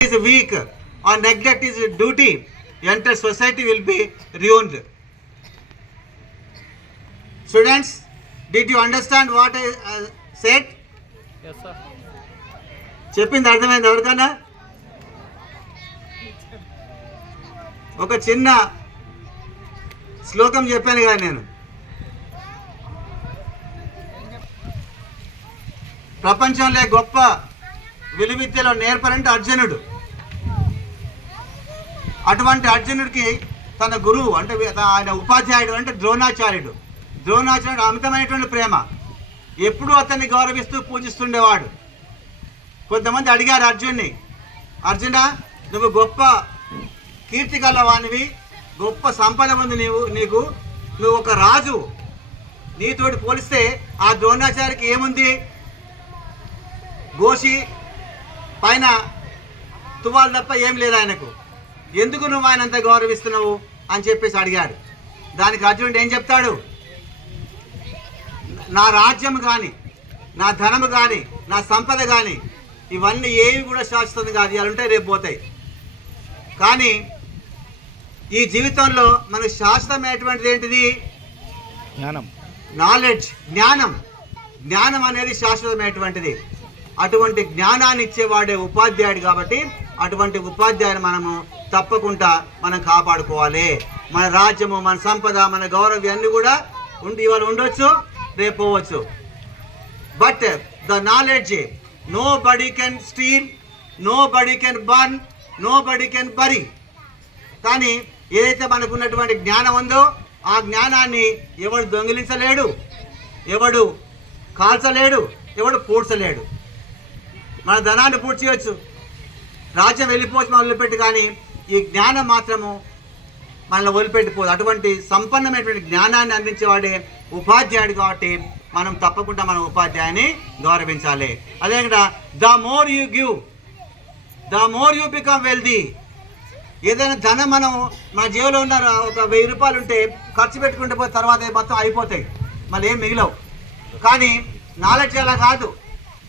is weak or neglect his duty, entire society will be ruined. Students, did you understand what I said? Yes, sir. చెప్పింది అర్థమైంది ఎవరికన్నా? ఒక చిన్న శ్లోకం చెప్పాను కదా నేను. ప్రపంచంలో గొప్ప విలువిద్యలో నేర్పరంటే అర్జునుడు. అటువంటి అర్జునుడికి తన గురువు అంటే ఆయన ఉపాధ్యాయుడు అంటే ద్రోణాచార్యుడు. ద్రోణాచార్యుడు అమితమైనటువంటి ప్రేమ, ఎప్పుడూ అతన్ని గౌరవిస్తూ పూజిస్తుండేవాడు. కొంతమంది అడిగారు అర్జున్ని, అర్జున నువ్వు గొప్ప కీర్తి గలవానివి, గొప్ప సంపద ఉంది నువ్వు ఒక రాజు, నీతోటి పోలిస్తే ఆ ద్రోణాచార్యకి ఏముంది? గోషి పైన తువాలు తప్ప ఏం లేదు ఆయనకు, ఎందుకు నువ్వు ఆయన అంత గౌరవిస్తున్నావు అని చెప్పేసి అడిగాడు. దానికి అర్జునుడు ఏం చెప్తాడు? నా రాజ్యం కానీ, నా ధనము కానీ, నా సంపద కానీ ఇవన్నీ ఏవి కూడా శాశ్వతం కాదు, ఇవాళ ఉంటే రేపు పోతాయి. కానీ ఈ జీవితంలో మనకు శాశ్వతమైనటువంటిది ఏంటిది? జ్ఞానం, నాలెడ్జ్, జ్ఞానం. జ్ఞానం అనేది శాశ్వతమైనటువంటిది. అటువంటి జ్ఞానాన్ని ఇచ్చేవాడే ఉపాధ్యాయుడు. కాబట్టి అటువంటి ఉపాధ్యాయుని మనము తప్పకుండా మనం కాపాడుకోవాలి. మన రాజ్యము, మన సంపద, మన గౌరవం అన్నీ కూడా ఇవాళ ఉండొచ్చు, రేపు పోవచ్చు. But the knowledge nobody can steal, nobody can burn, nobody can bury. కానీ ఏదైతే మనకు ఉన్నటువంటి జ్ఞానం ఉందో ఆ జ్ఞానాన్ని ఎవడు దొంగిలించలేడు, ఎవడు కాల్చలేడు, ఎవడు పూడ్చలేడు. మన ధనాన్ని పూడ్చేయచ్చు, రాజ్యం వెళ్ళిపోవచ్చు మనం వదిలిపెట్టి, కానీ ఈ జ్ఞానం మాత్రము మనల్ని వదిలిపెట్టిపోదు. అటువంటి సంపన్నమైనటువంటి జ్ఞానాన్ని అందించేవాడే ఉపాధ్యాయుడు. కాబట్టి మనం తప్పకుండా మన ఉపాధ్యాయుని గౌరవించాలి. అదేవిధంగా the more you give, the more you become wealthy. ఏదైనా ధనం మనం మన జేబులో ఉన్న ఒక 1000 రూపాయలు ఉంటే ఖర్చు పెట్టుకుంటే పోతే తర్వాత మొత్తం అయిపోతాయి, మళ్ళీ ఏం మిగిలవు. కానీ నాలెడ్జ్ అలా కాదు.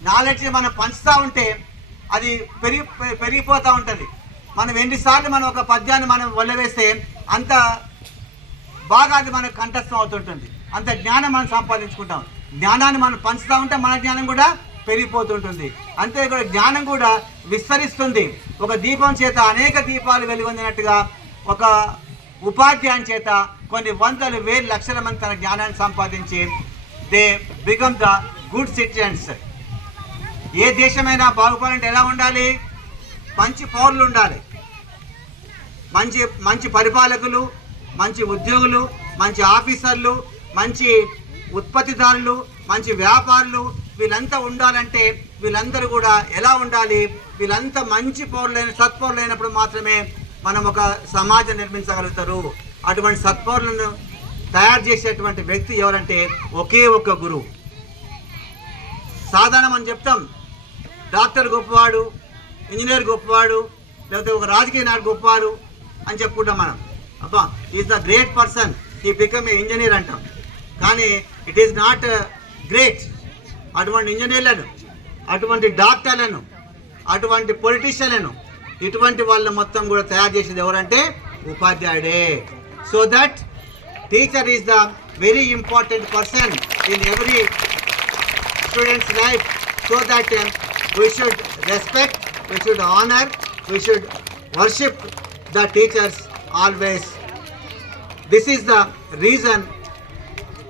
నాలెడ్జ్ మనం పంచుతూ ఉంటే అది పెరిగిపోతూ ఉంటుంది. మనం ఎన్నిసార్లు మనం ఒక పద్యాన్ని మనం వల్లవేస్తే అంత బాగా అది మనకు కంఠస్థం అవుతుంటుంది, అంత జ్ఞానం మనం సంపాదించుకుంటాం. జ్ఞానాన్ని మనం పంచుతూ ఉంటే మన జ్ఞానం కూడా పెరిగిపోతుంటుంది. అంతే కూడా జ్ఞానం కూడా విస్తరిస్తుంది. ఒక దీపం చేత అనేక దీపాలు వెలుగొందినట్టుగా ఒక ఉపాధ్యాయుని చేత కొన్ని వందలు, వేలు, లక్షల మంది తన జ్ఞానాన్ని సంపాదించి they become the good citizens. ఏ దేశమైనా బాగుపడాలంటే ఎలా ఉండాలి? మంచి పౌరులు ఉండాలి, మంచి పరిపాలకులు, మంచి ఉద్యోగులు, మంచి ఆఫీసర్లు, మంచి ఉత్పత్తిదారులు, మంచి వ్యాపారులు, వీళ్ళంతా ఉండాలంటే వీళ్ళందరూ కూడా ఎలా ఉండాలి? వీళ్ళంతా మంచి పౌరులైన సత్పౌరులైనప్పుడు మాత్రమే మనం ఒక సమాజం నిర్మించగలుగుతారు. అటువంటి సత్పౌరులను తయారు చేసేటువంటి వ్యక్తి ఎవరంటే ఒకే ఒక్క గురువు. సాధారణ మనం చెప్తాం డాక్టర్ గొప్పవాడు, ఇంజనీర్ గొప్పవాడు, లేకపోతే ఒక రాజకీయ నాయకుడు గొప్పవాడు అని చెప్పుకుంటాం మనం. అబ్బా is the great person, he become a engineer అంటాం. కానీ ఇట్ ఈస్ నాట్ గ్రేట్. అటువంటి ఇంజనీర్లను, అటువంటి డాక్టర్లను, అటువంటి పొలిటీషియన్లను, ఇటువంటి వాళ్ళని మొత్తం కూడా తయారు చేసేది ఎవరంటే ఉపాధ్యాయుడే. So that teacher is the very important person in every students life. So that we should respect, we should honor, we should worship the teachers always. This is the reason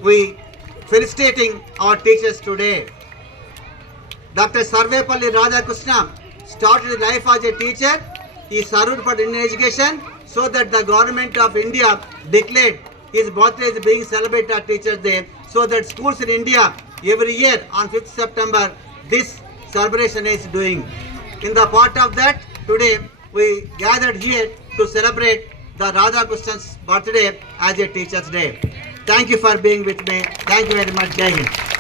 we felicitating our teachers today. Dr. Sarvepalli Radhakrishna started life as a teacher. He served for Indian education so that the government of India declared his birthday is being celebrated at Teachers Day, so that schools in India every year on 5th September this celebration is doing. In the part of that, today we gathered here to celebrate the Radhakrishna's birthday as a Teachers Day. Thank you for being with me. Thank you very much. Jai Hind.